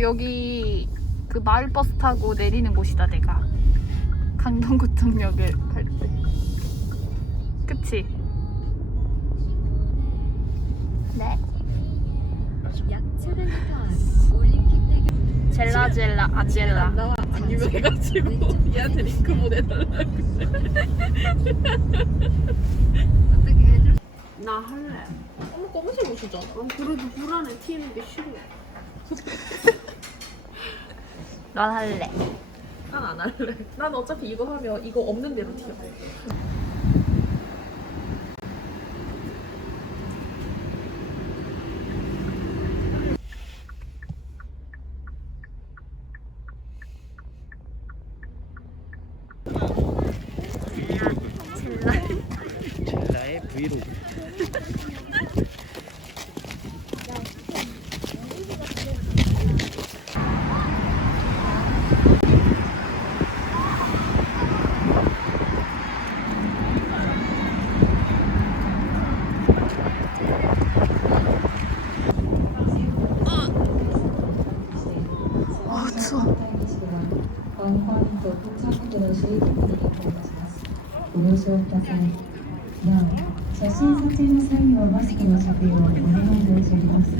여기 그 마을버스 타고 내리는 곳이다 내가. 강동구청역을 갈 때. 그치? 네? 약 700m 앞 올림픽대교 젤라 젤라 아젤라. 나와 안 유명해가지고 얘한테 링크 보내달라고. 어떻게 해줄 나 할래. 어머 검은색 옷이잖아. 난 그래도 불안해. 튀는 게 싫어 넌 할래. 난 안 할래. 난 어차피 이거 하면 이거 없는 대로 튀어 ご了承ください。なお、写真撮影の際にはマスクの着用をお願い申し上げます。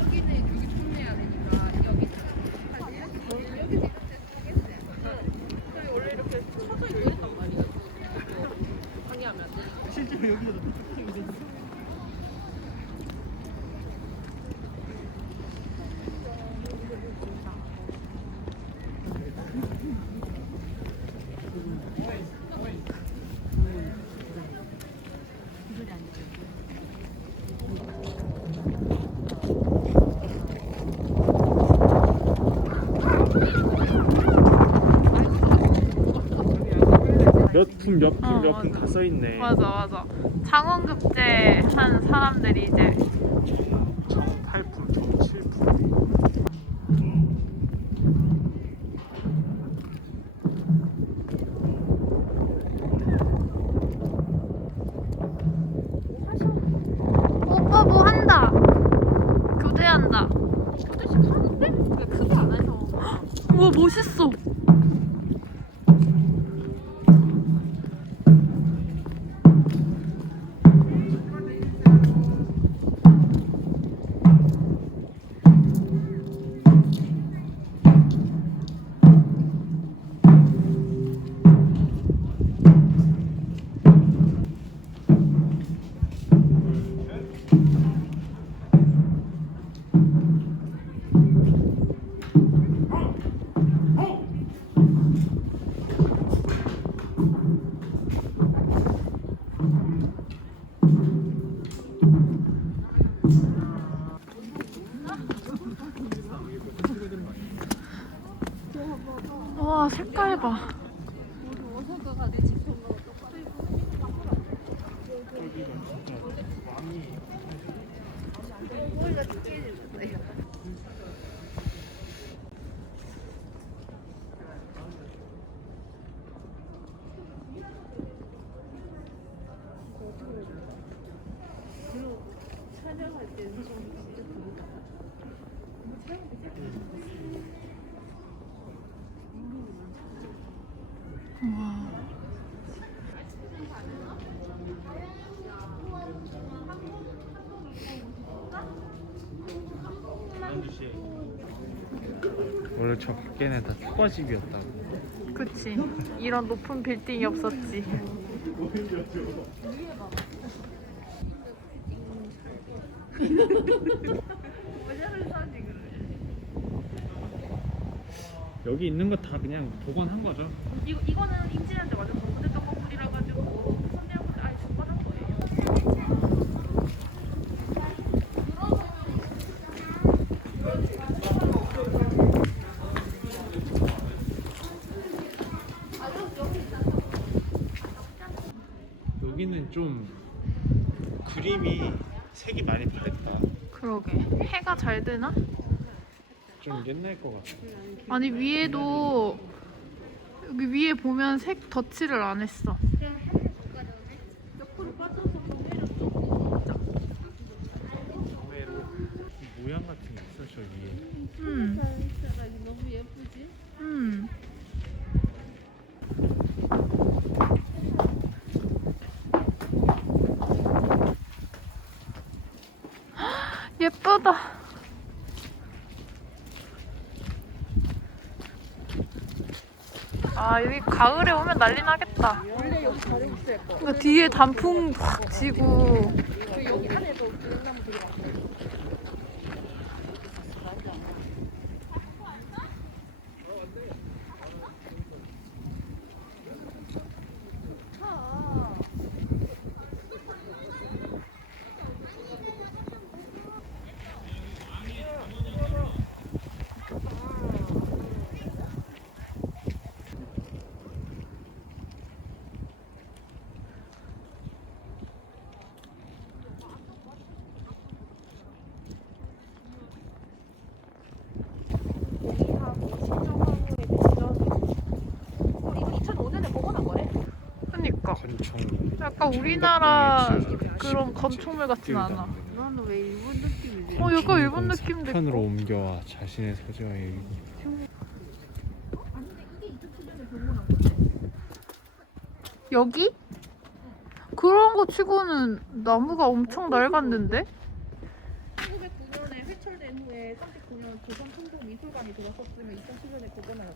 몇품 몇품 어, 몇품 맞아. 다 써있네. 맞아 맞아. 장원급제 한 사람들이 이제 정 8품 정 7품. 오빠 뭐 한다. 교대한다. 왜 크게 안 해서 우와 멋있어 와 색깔 봐 원래 저 밖에는 다 초가집이었다고. 그치. 이런 높은 빌딩이 없었지. 여기 있는 거 다 그냥 복원한 거죠. 이거, 이거는 임진한테 완전 공부됐던 건물이라 가지고 선대한테 아예 중반한 거예요 여기는 좀 그림이 색이 많이 다르다. 그러게. 해가 잘 되나? 좀 옛날 거 같아. 아니 위에도 여기 위에 보면 색 덧칠을 안 했어 의외로 모양 같은 게 있어 저 위에 음 예쁘다. 아 여기 가을에 오면 난리 나겠다. 그러니까 뒤에 단풍 확 지고. 우리 이거 2005년에 복원한 거래? 그니까 건총. 약간 우리나라 지어서 그런 건축물 같진 않아. 보면 너는 왜 일본 느낌이지? 어 약간 일본 느낌도 편으로 있고. 옮겨와 자신의 소재와의 여기? 그런 거 치고는 나무가 엄청 낡았는데? 1909년에 회철된 후에 39년 조선 총독 미술관이 들어섰으면 2010년에 복원을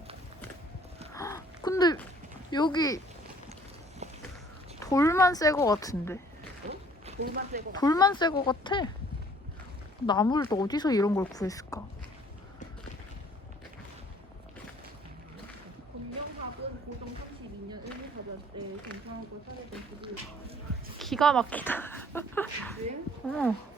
한 근데 여기 돌만 새거 같은데? 돌만 떼고 돌만 새거 같아. 나무를 또 어디서 이런 걸 구했을까? 검명학은 고종 32년 일본사전 때 김상하고 살해된 부부 기가 막히다. 어.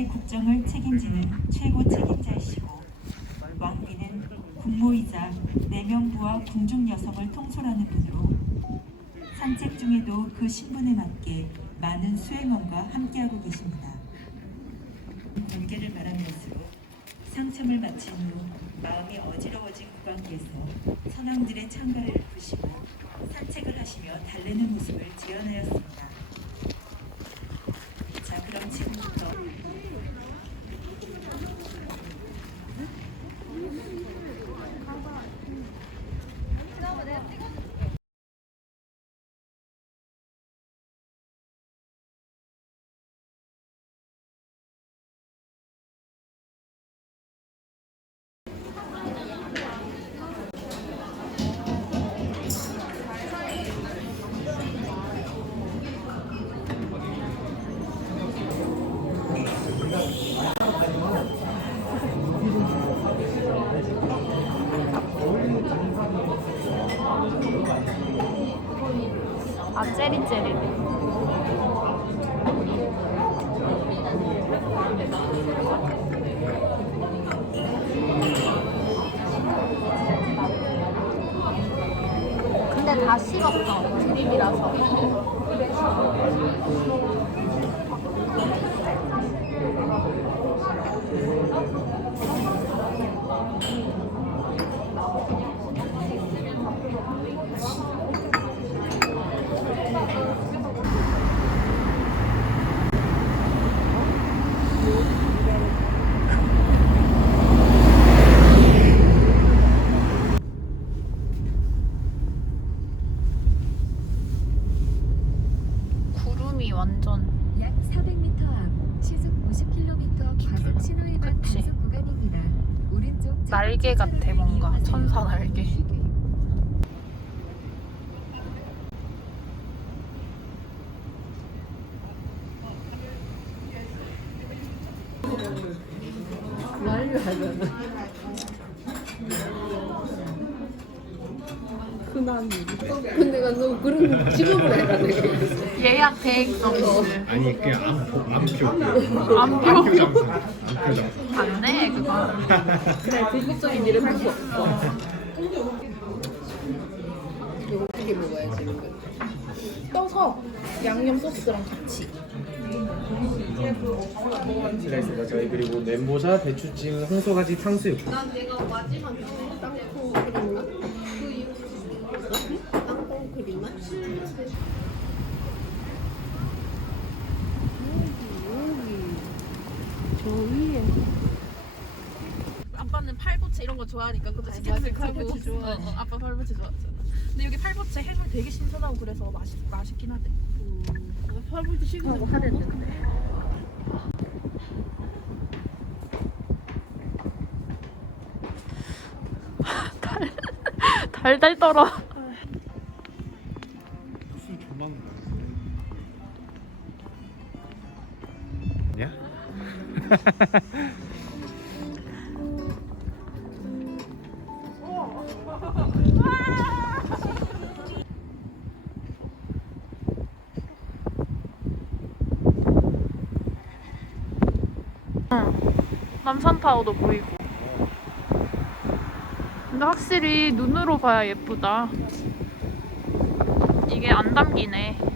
나라의 국정을 책임지는 최고 책임자이시고 왕비는 국모이자 내명부와 궁중 여성을 통솔하는 분으로 산책 중에도 그 신분에 맞게 많은 수행원과 함께하고 계십니다. 공개를 말한 것으로 상첨을 마친 후 마음이 어지러워진 국왕께서 선왕들의 창가를 읊으시고 산책을 하시며 달래는 모습을 재현하였습니다. 자, 그럼 지금부터 아 째리째리. 근데 다 식었어. 드립이라서. 구름이 완전 약 400m 앞 시속 50km 과속 신호 위반 그치. 단속 구간입니다. 오른쪽 날개 같아 뭔가 천사 날개. 근데 나 너무 그런 직업을 해라 내가 예약 대행 서비스. 아니 그냥 암표 암표 암표. 암표 장사 암표 장사 안돼 그거. 그래 불법적인 일은 할수 없어 이거 어떻게 먹어야지 이거 떠서 양념 소스랑 같이. 제가 있습니다. 저희 그리고 멘보샤, 배추찜, 홍소가지, 탕수육. 난 내가 마지막 땅콩 그랬나? 그 이유 땅콩 그리나? 아빠는 팔보채 이런 거 좋아하니까 그것도 치킨을 팔보채 좋아. 어, 어, 아빠 팔보채 좋아하잖아. 근데 여기 팔보채 해물 되게 신선하고 그래서 맛있 맛있긴 하대. 팔보채 식은 거 하랬는데. 달달 떨어. 술 조망 야? 남산타워도 보이고. 근데 확실히 눈으로 봐야 예쁘다. 이게 안 담기네.